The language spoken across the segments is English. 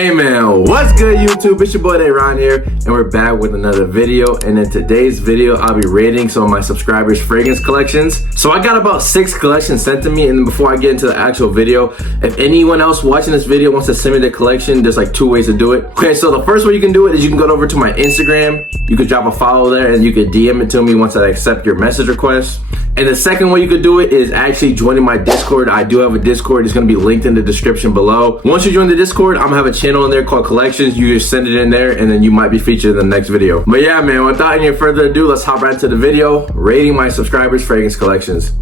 Hey man, what's good YouTube? It's your boy Daron here, and we're back with another video. And in today's video, I'll be rating some of my subscribers' fragrance collections. So I got about 6 collections sent to me, and then before I get into the actual video, if anyone else watching this video wants to send me their collection, there's like 2 ways to do it. Okay, so the first way you can do it is you can go over to my Instagram. You could drop a follow there, and you could DM it to me once I accept your message request. And the second way you could do it is actually joining my Discord. I do have a Discord. It's going to be linked in the description below. Once you join the Discord, I'm going to have a channel in there called Collections. You just send it in there, and then you might be featured in the next video. But yeah, man, without any further ado, let's hop right into the video, rating my subscribers' fragrance collections.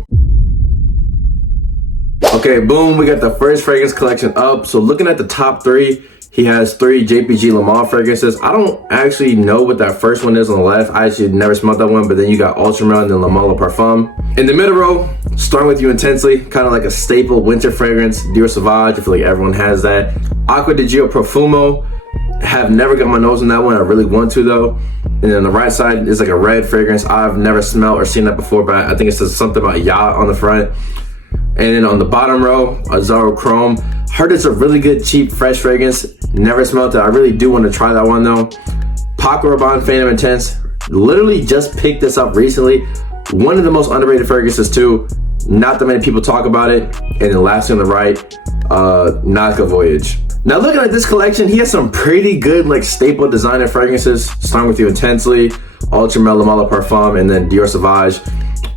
Okay, boom, we got the first fragrance collection up. So looking at the top 3, he has 3 JPG Le Male fragrances. I don't actually know what that first one is on the left. I actually never smelled that one, but then you got Ultramel and then Le Male Parfum. In the middle row, Starting With You Intensely, kind of like a staple winter fragrance. Dior Sauvage, I feel like everyone has that. Acqua di Gio Profumo, have never got my nose on that one. I really want to though. And then on the right side is like a red fragrance. I've never smelled or seen that before, but I think it says something about yacht on the front. And then on the bottom row, Azaro Chrome. Heard it's a really good, cheap, fresh fragrance. Never smelled it. I really do want to try that one though. Paco Rabanne Phantom Intense. Literally just picked this up recently. One of the most underrated fragrances too. Not that many people talk about it. And then lastly on the right, Nautica Voyage. Now looking at this collection, he has some pretty good like staple designer fragrances. Starting With You Intensely, Ultramel Le Male Parfum, and then Dior Sauvage.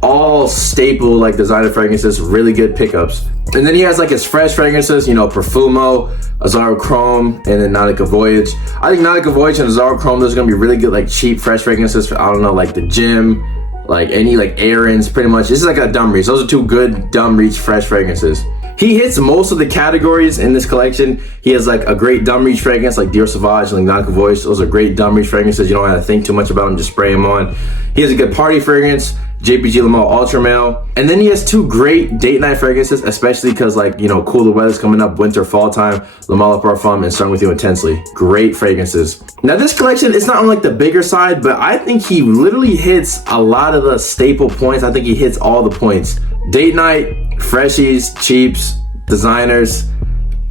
All staple like designer fragrances, really good pickups. And then he has like his fresh fragrances, you know, Perfumo, Azaro Chrome, and then Nautica Voyage. I think Nautica Voyage and Azaro Chrome, those are gonna be really good like cheap fresh fragrances for, I don't know, like the gym, like any like errands, pretty much. This is like a dumb reach. Those are 2 good dumb reach fresh fragrances. He hits most of the categories in this collection. He has like a great dumb reach fragrance like Dior Sauvage and like Nautica Voyage. Those are great dumb reach fragrances. You don't have to think too much about them, just spray them on. He has a good party fragrance, JPG Le Male Ultramel. And then he has 2 great date night fragrances, especially because like, you know, cooler weather's coming up, winter, fall time, Le Male Parfum and Starting With You Intensely. Great fragrances. Now this collection, it's not on like the bigger side, but I think he literally hits a lot of the staple points. I think he hits all the points. Date night, freshies, cheaps, designers.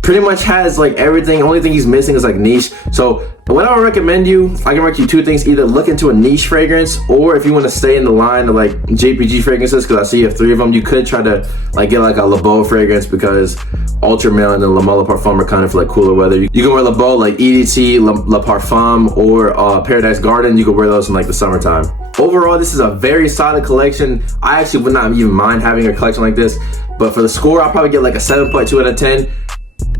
Pretty much has like everything. Only thing he's missing is like niche. So what I would recommend you, I can recommend you 2 things. Either look into a niche fragrance, or if you want to stay in the line of like JPG fragrances, because I see you have 3 of them, you could try to like get like a Le Beau fragrance, because Ultramel and then Le Male Parfum are kind of for like cooler weather. You can wear Le Beau like EDT, Le Parfum, or Paradise Garden. You could wear those in like the summertime. Overall, this is a very solid collection. I actually would not even mind having a collection like this, but for the score, I'll probably get like a 7.2 out of 10.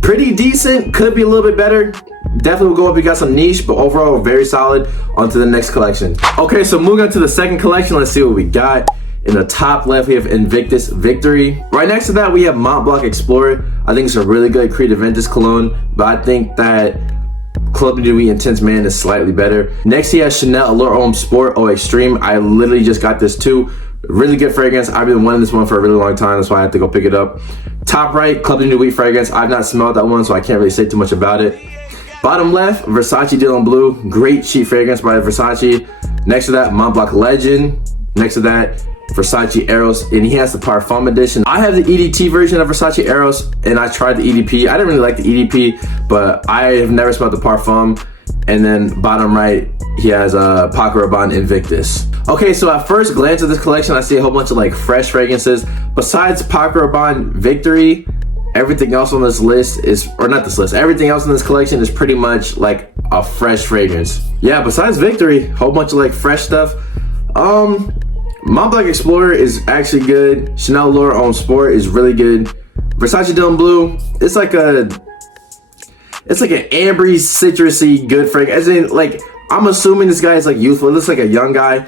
Pretty decent, could be a little bit better. Definitely will go up if you got some niche, but overall very solid. On to the next collection. Okay, so moving on to the second collection, let's see what we got. In the top left, we have Invictus Victory. Right next to that, we have Mont Blanc Explorer. I think it's a really good Creed Aventus cologne, but I think that Club de Nuit Intense Man is slightly better. Next, he has Chanel Allure Homme Sport Eau Extreme. I literally just got this too. Really good fragrance. I've been wanting this one for a really long time. That's why I had to go pick it up. Top right, Club de Nuit fragrance. I've not smelled that one, so I can't really say too much about it. Bottom left, Versace Dylan Blue. Great cheap fragrance by Versace. Next to that, Mont Blanc Legend. Next to that, Versace Eros, and he has the Parfum edition. I have the EDT version of Versace Eros, and I tried the EDP. I didn't really like the EDP, but I have never smelled the Parfum. And then bottom right, he has Paco Rabanne Invictus. Okay, so at first glance of this collection, I see a whole bunch of like fresh fragrances. Besides Paco Rabanne Victory, everything else on this list is, or not this list, everything else in this collection is pretty much like a fresh fragrance. Yeah, besides Victory, whole bunch of like fresh stuff. Mont Blanc Explorer is actually good. Chanel Allure Homme Sport is really good. Versace Dylan Blue, it's like an ambery, citrusy, good fragrance. As in, like, I'm assuming this guy is like youthful. It looks like a young guy.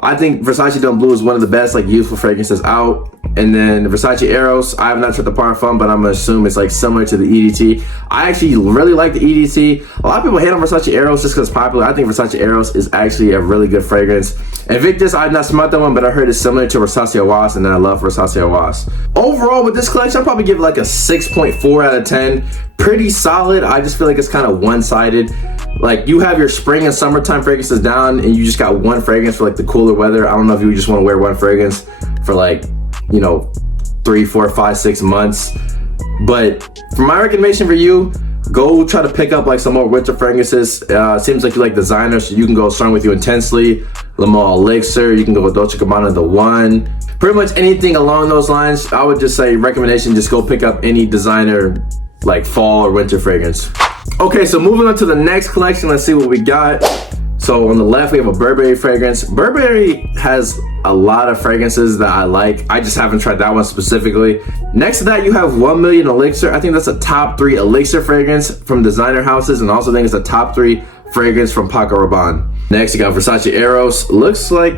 I think Versace Dylan Blue is one of the best like youthful fragrances out. And then Versace Eros, I have not tried the Parfum, but I'm gonna assume it's like similar to the EDT. I actually really like the EDT. A lot of people hate on Versace Eros just because it's popular. I think Versace Eros is actually a really good fragrance. Invictus, I've not smelled that one, but I heard it's similar to Versace Awas, and then I love Versace Awas. Overall, with this collection, I'll probably give it like a 6.4 out of 10. Pretty solid. I just feel like it's kind of one-sided. Like, you have your spring and summertime fragrances down, and you just got one fragrance for like the cooler weather. I don't know if you just want to wear one fragrance for like, you know, 3, 4, 5, 6 months. But for my recommendation for you, go try to pick up like some more winter fragrances. Seems like you like designer, so you can go Strong With You Intensely, Elixr, you can go with Dolce & Gabbana The One. Pretty much anything along those lines. I would just say recommendation, just go pick up any designer like fall or winter fragrance. Okay, so moving on to the next collection, let's see what we got. So on the left, we have a Burberry fragrance. Burberry has a lot of fragrances that I like. I just haven't tried that one specifically. Next to that, you have 1 Million Elixr. I think that's a top 3 Elixr fragrance from designer houses, and also think it's a top 3 fragrance from Paco Rabanne. Next, you got Versace Eros. Looks like,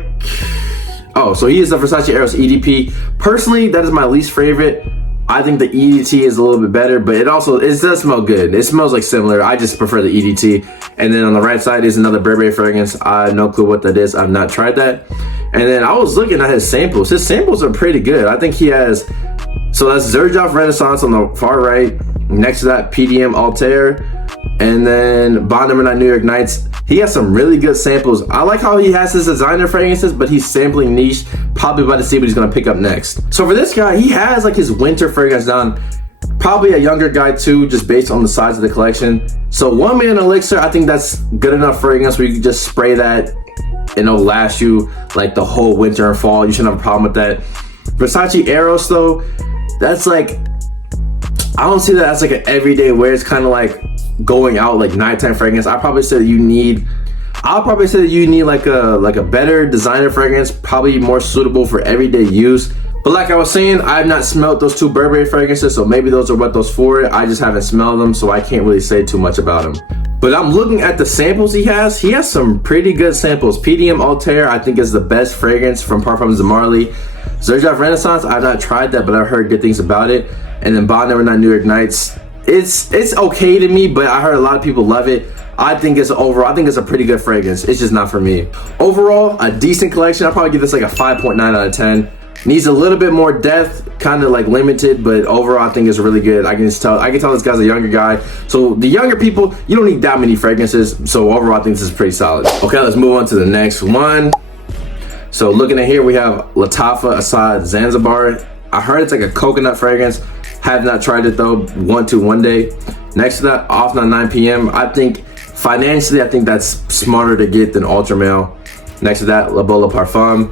oh, so he is the Versace Eros EDP. Personally, that is my least favorite. I think the EDT is a little bit better, but it does smell good. It smells like similar. I just prefer the EDT. And then on the right side is another Burberry fragrance. I have no clue what that is. I've not tried that. And then I was looking at his samples. His samples are pretty good. I think he has, so that's Xerjoff Renaissance on the far right. Next to that, PDM Altair. And then Bond No. 9 New York Nights. He has some really good samples. I like how he has his designer fragrances, but he's sampling niche. Probably about to see what he's gonna pick up next. So for this guy, he has like his winter fragrance down. Probably a younger guy too, just based on the size of the collection. So 1 Million Elixr, I think that's good enough fragrance where you can just spray that and it'll last you like the whole winter and fall. You shouldn't have a problem with that. Versace Eros though, that's like, I don't see that as like an everyday wear. It's kind of like going out like nighttime fragrance. I'll probably say that you need like a better designer fragrance, probably more suitable for everyday use. But like I was saying, I have not smelled those 2 Burberry fragrances, so maybe those are what those for. I just haven't smelled them, so I can't really say too much about them. But I'm looking at the samples he has. He has some pretty good samples. PDM Altair, I think, is the best fragrance from Parfums and Marley. Xerjoff Renaissance, I've not tried that, but I've heard good things about it. And then Bond No. 9 New York Nights, it's okay to me, but I heard a lot of people love it. I think it's a pretty good fragrance. It's just not for me. Overall, a decent collection. I'll probably give this like a 5.9 out of 10. Needs a little bit more depth, kind of like limited, but overall I think it's really good. I can tell this guy's a younger guy. So the younger people, you don't need that many fragrances. So overall I think this is pretty solid. Okay, let's move on to the next one. So looking at here, we have Lattafa Assad Zanzibar. I heard it's like a coconut fragrance. Have not tried it though. Want to one day. Next to that, Afnan 9 p.m. I think financially, I think that's smarter to get than Ultra Male. Next to that, La Bola Parfum.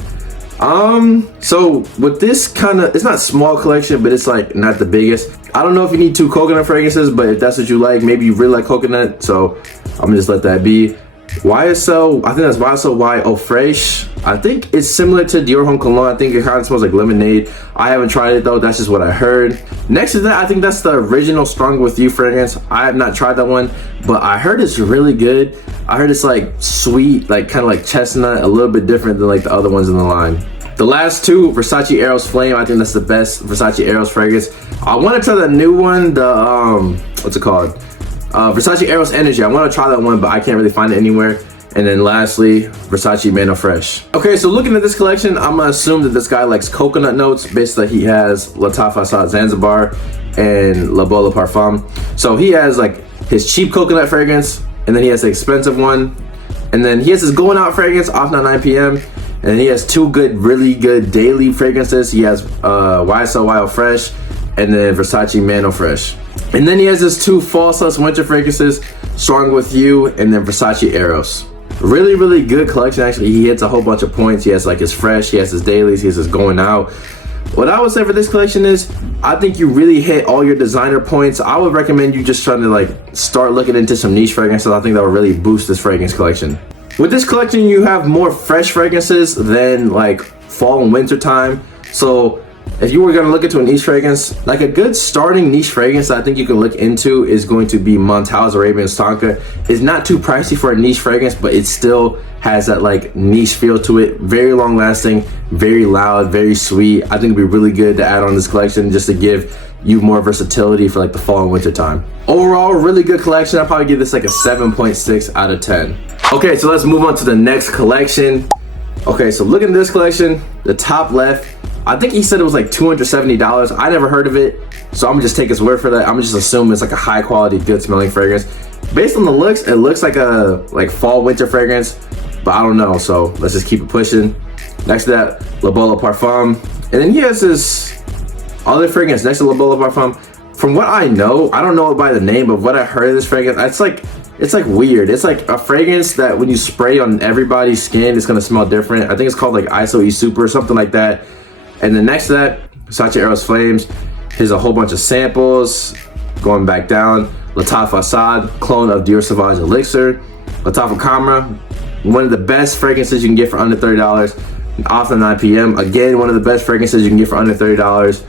So with this kind of, it's not small collection, but it's like not the biggest. I don't know if you need 2 coconut fragrances, but if that's what you like, maybe you really like coconut, so I'm gonna just let that be. YSL, I think that's YSL Y Eau Fraiche. I think it's similar to Dior Homme Cologne. I think it kind of smells like lemonade. I haven't tried it though, that's just what I heard. Next to that, I think that's the original Strong With You fragrance. I have not tried that one, but I heard it's really good. I heard it's like sweet, like kind of like chestnut, a little bit different than like the other ones in the line. The last 2, Versace Eros Flame, I think that's the best Versace Eros fragrance. I want to try the new one, the, what's it called? Versace Eros Energy. I want to try that one, but I can't really find it anywhere. And then lastly, Versace Mano Fresh. Okay, so looking at this collection, I'm gonna assume that this guy likes coconut notes. Basically, he has Lattafa Assad Zanzibar and La Bola Parfum. So he has like his cheap coconut fragrance, and then he has the expensive one. And then he has his going out fragrance, Afnan 9 p.m. And then he has 2 really good daily fragrances. He has YSL Wild Fresh and then Versace Mano Fresh. And then he has his 2 fall/winter fragrances, Strong With You and then Versace Eros. Really good collection actually. He hits a whole bunch of points. He has like his fresh, he has his dailies, he has his going out. What I would say for this collection is, I think you really hit all your designer points. I would recommend you just trying to like start looking into some niche fragrances. I think that would really boost this fragrance collection. With this collection, you have more fresh fragrances than like fall and winter time. So if you were gonna look into a niche fragrance, like a good starting niche fragrance that I think you can look into is going to be Montal's Arabian Stanka. It's not too pricey for a niche fragrance, but it still has that like niche feel to it. Very long lasting, very loud, very sweet. I think it'd be really good to add on this collection just to give you more versatility for like the fall and winter time. Overall, really good collection. I'll probably give this like a 7.6 out of 10. Okay, so let's move on to the next collection. Okay, so looking at this collection, the top left, I think he said it was like $270. I never heard of it, so I'm gonna just take his word for that. I'm just assuming it's like a high quality, good smelling fragrance. Based on the looks, it looks like a fall winter fragrance, but I don't know, so let's just keep it pushing. Next to that, La Bola Parfum. And then he has this other fragrance next to La Bola Parfum, From what I know, I don't know it by the name, but what I heard of this fragrance, it's like weird. It's like a fragrance that when you spray on everybody's skin, it's gonna smell different. I think it's called like ISO E Super or something like that. And then next to that, Versace Eros Flames. Here's a whole bunch of samples. Going back down, Lattafa Assad, clone of Dior Sauvage Elixr. Lattafa Camera, one of the best fragrances you can get for under $30. Afnan 9 p.m. Again, one of the best fragrances you can get for under $30.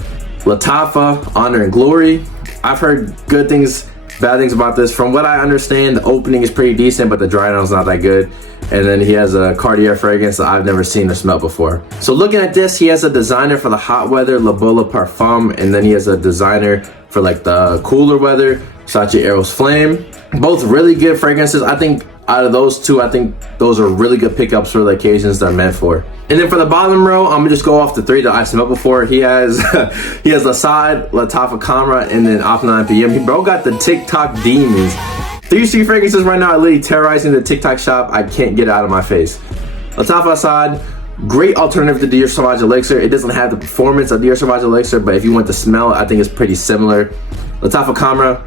Lattafa, Honor and Glory. I've heard good things, bad things about this. From what I understand, the opening is pretty decent, but the dry down is not that good. And then he has a Cartier fragrance that I've never seen or smelled before. So looking at this, he has a designer for the hot weather, La Bola Parfum, and then he has a designer for like the cooler weather, Versace Eros Flame. Both really good fragrances. I think out of those two, I think those are really good pickups for the occasions they're meant for. And then for the bottom row, I'm gonna just go off the three that I smelled before. He has Assad, Lattafa Camera, and then Afnan 9 p.m. He bro got the TikTok demons. 3 street fragrances right now are literally terrorizing the TikTok shop. I can't get it out of my face. Lattafa Assad, great alternative to Dior Sauvage Elixr. It doesn't have the performance of Dior Sauvage Elixr, but if you want the smell, I think it's pretty similar. Lattafa Camera,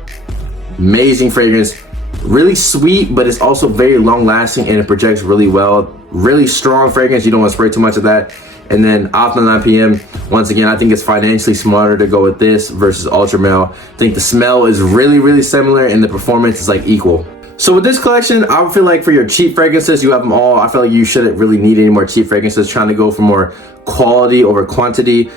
amazing fragrance. Really sweet, but it's also very long lasting and it projects really well. Really strong fragrance. You don't want to spray too much of that. And then Afnan 9 p.m. Once again, I think it's financially smarter to go with this versus Ultra Male. I think the smell is really similar and the performance is like equal. So with this collection, I feel like for your cheap fragrances, you have them all. I feel like you shouldn't really need any more cheap fragrances, trying to go for more quality over quantity.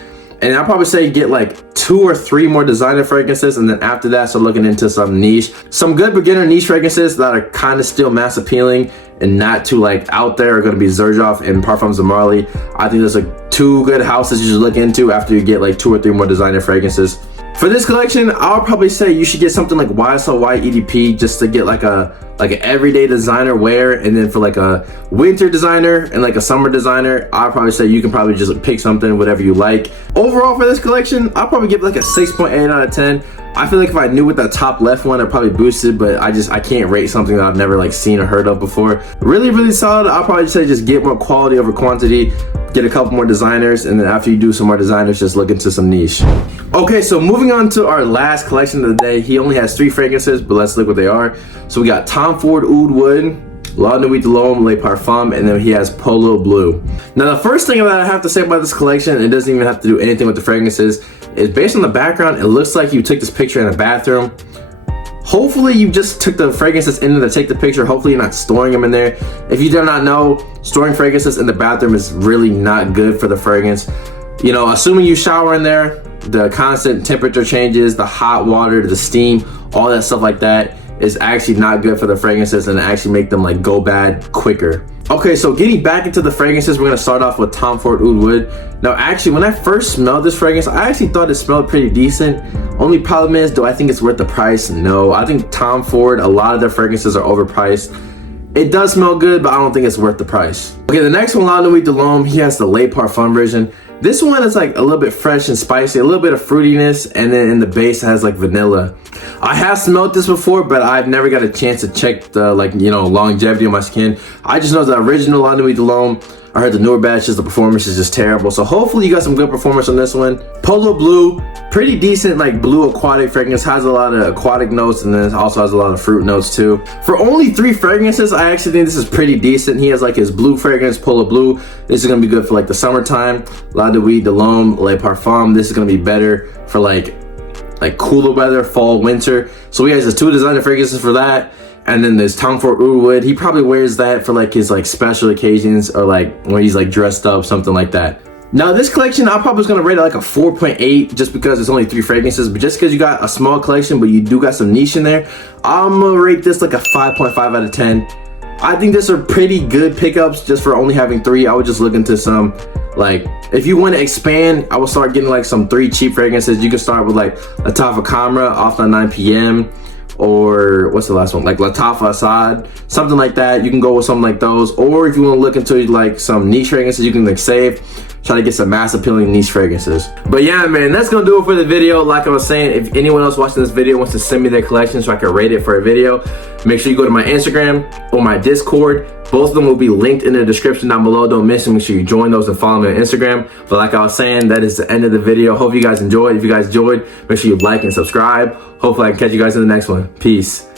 And I'll probably say get like 2 or 3 more designer fragrances, and then after that start looking into some niche. Some good beginner niche fragrances that are kind of still mass appealing and not too like out there are going to be Zerjoff and Parfums of Marley. I think there's like 2 good houses you should look into after you get like 2 or 3 more designer fragrances. For this collection, I'll probably say you should get something like YSL White EDP just to get like an everyday designer wear, and then for like a winter designer and like a summer designer, I'll probably say you can probably just pick something, whatever you like. Overall for this collection, I'll probably give it like a 6.8 out of 10. I feel like if I knew what that top left one, I'd probably boost it, but I can't rate something that I've never like seen or heard of before. Really solid. I'll probably say just get more quality over quantity, get a couple more designers, and then after you do some more designers, just look into some niche. Okay, so moving on to our last collection of the day. He only has 3 fragrances, but let's look what they are. So we got Tom Ford Oud Wood, La Nuit de l'Homme, Le Parfum, and then he has Polo Bleu. Now the first thing that I have to say about this collection, it doesn't even have to do anything with the fragrances, is based on the background, it looks like you took this picture in a bathroom. Hopefully you just took the fragrances in there to take the picture. Hopefully you're not storing them in there. If you do not know, storing fragrances in the bathroom is really not good for the fragrance. You know, assuming you shower in there, the constant temperature changes, the hot water, the steam, all that stuff like that is actually not good for the fragrances and actually make them like go bad quicker. Okay, so getting back into the fragrances, we're gonna start off with Tom Ford Oud Wood. Now actually, when I first smelled this fragrance, I actually thought it smelled pretty decent. Only problem is, do I think it's worth the price? No, I think Tom Ford, a lot of their fragrances are overpriced. It does smell good, but I don't think it's worth the price. Okay, the next one, La Nuit de l'Homme, he has the Le Parfum version. This one is like a little bit fresh and spicy, a little bit of fruitiness, and then in the base it has like vanilla. I have smelled this before, but I've never got a chance to check the longevity on my skin. I just know the original La Nuit de l'Homme. I heard the newer batches, the performance is just terrible. So hopefully you got some good performance on this one. Polo Bleu, pretty decent like blue aquatic fragrance, has a lot of aquatic notes and then it also has a lot of fruit notes too. For only 3 fragrances, I actually think this is pretty decent. He has like his blue fragrance, Polo Bleu. This is gonna be good for like the summertime. La Nuit de l'Homme, Le Parfum, this is gonna be better for like cooler weather, fall, winter. So he has his 2 designer fragrances for that. And then there's Tom Ford Oud Wood. He probably wears that for like his like special occasions or like when he's like dressed up, something like that. Now this collection, I probably was gonna rate it like a 4.8 just because it's only 3 fragrances, but just because you got a small collection, but you do got some niche in there, I'm gonna rate this like a 5.5 out of 10. I think these are pretty good pickups just for only having 3. I would just look into some, like, if you want to expand, I would start getting like some 3 cheap fragrances. You can start with like Lattafa Camera, Afnan 9 p.m. or what's the last one? Like Lattafa Assad, something like that. You can go with something like those. Or if you want to look into like some niche fragrances, you can like save. try to get some mass appealing niche fragrances. But yeah, man, that's gonna do it for the video. Like I was saying, if anyone else watching this video wants to send me their collection so I can rate it for a video, make sure you go to my Instagram or my Discord. Both of them will be linked in the description down below. Don't miss them. Make sure you join those and follow me on Instagram. But like I was saying, that is the end of the video. Hope you guys enjoyed. If you guys enjoyed, make sure you like and subscribe. Hopefully I can catch you guys in the next one. Peace.